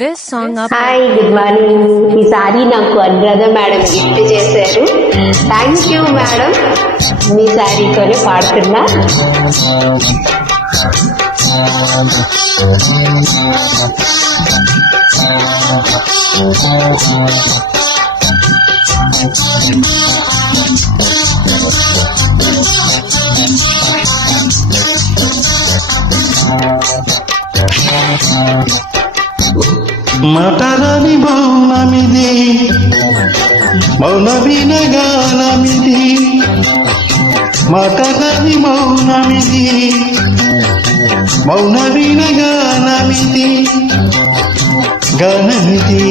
This song up. Hi good morning. ఈసారి నాకు Anuradha madam gift చేశారు. Thank you madam. మీ శారీతోనే పాడుతున్నా. మాటరాని మౌనమిది, మౌన వినగానమిది. మాటరాని మౌనమిది, మౌన వినగానమిది. గణమిది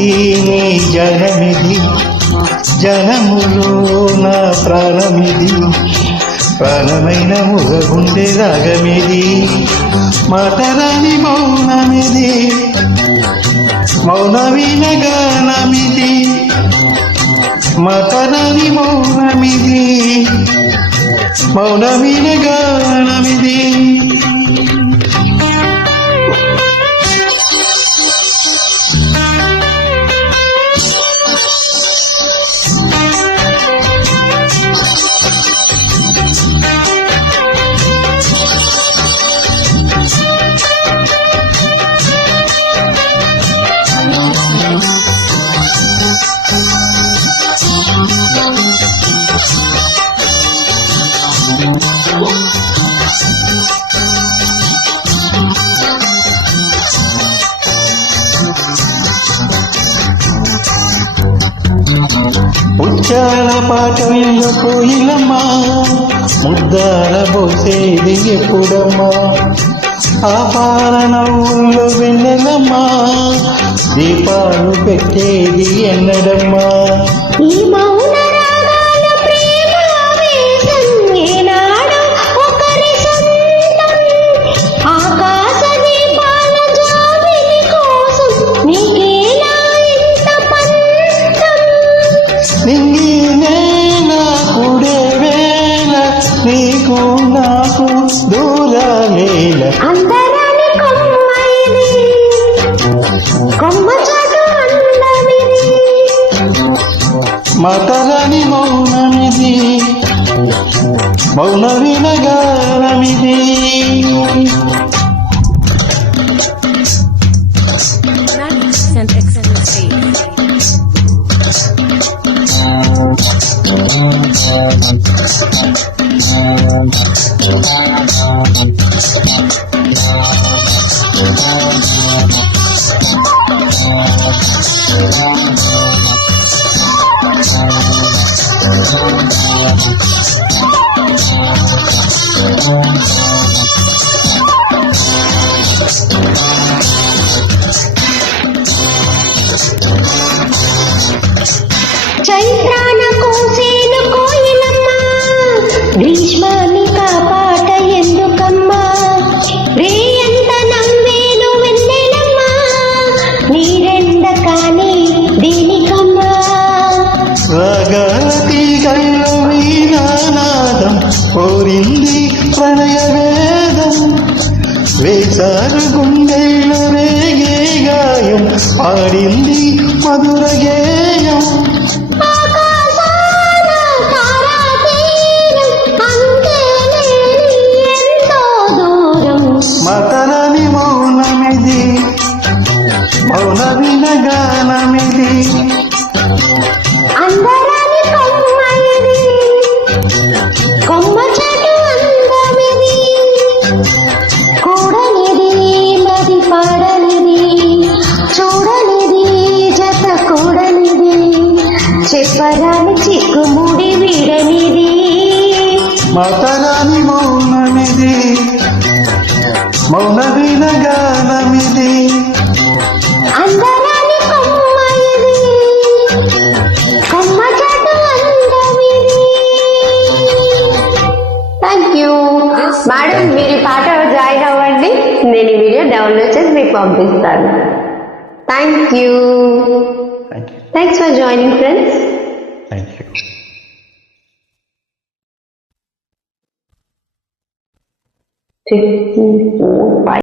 నీ జనమిది, జనములో నా ప్రాణమిది. ప్రాణమైన ముగగుండె రాగమిది. మాటరాని మౌనమిది, మౌన వినగానమిది. మాటరాని మౌనమిది, మౌన వినగానమిది. ఉచ్చార పాటల్లో కోయిలమ్మా, ముద్దార పోసేది ఎప్పుడమ్మా. ఆపార నవ్వుల్లో వెన్నెలమ్మా, దీపాలు పెట్టేది ఎన్నడమ్మా. ఈ మౌన రాగాల ప్రేమావేశం ఏనాడో ఒకరి సొంతం. ఆకాశ దీపాల జాబిలి కోసం నీకేనా ఇంత పంతం. నింగి నేల కుడే వేళ, నీకు నాకు దూరాలేల. అందరాని కొమ్మ ఇది, కొమ్మ చాటు అందమిది. మాటరాని మౌనమిది, మౌన వినగానమిది. Sent excellent stage. చైత్రాన కోసేను కోయిలమ్మ, గ్రీష్మాన్ని కాపాట ఎందుకమ్మా. రేయంత నవ్వేను వెన్నెలమ్మ, నీరెండ కాని దేనికమ్మా. రాగాల తీగల్లో వీణానాదం కోరింది ప్రణయ వేదం. వేసారు గుండెలు రేగే గాయం, పాడింది మధుర గేయం. ఆకాశాన తారాతీరం, అంతేలేని ఎంతో దూరం. మాటరాని మౌనమిది, మౌన వినగానమిది. అందరాని కొమ్మ ఇది, కొమ్మ చెట్టు అందమిది. కూడనిది మది పాడనిది, చూడనిది జత కూడనిది. చెప్పరాని చిక్కుముడి వీడనిది. మాటరాని మౌనమిది, మౌన వినగానమిది. అందరాని కొమ్మ ఇది, కొమ్మ చెట్టు అందమిది. Thank you madam. మీరు ఈ పాట జాయిన్ అవ్వండి. నేను ఈ వీడియో డౌన్లోడ్ చేసి మీకు పంపిస్తాను. Thank you. Thanks for joining friends. Thank you. 54, 5.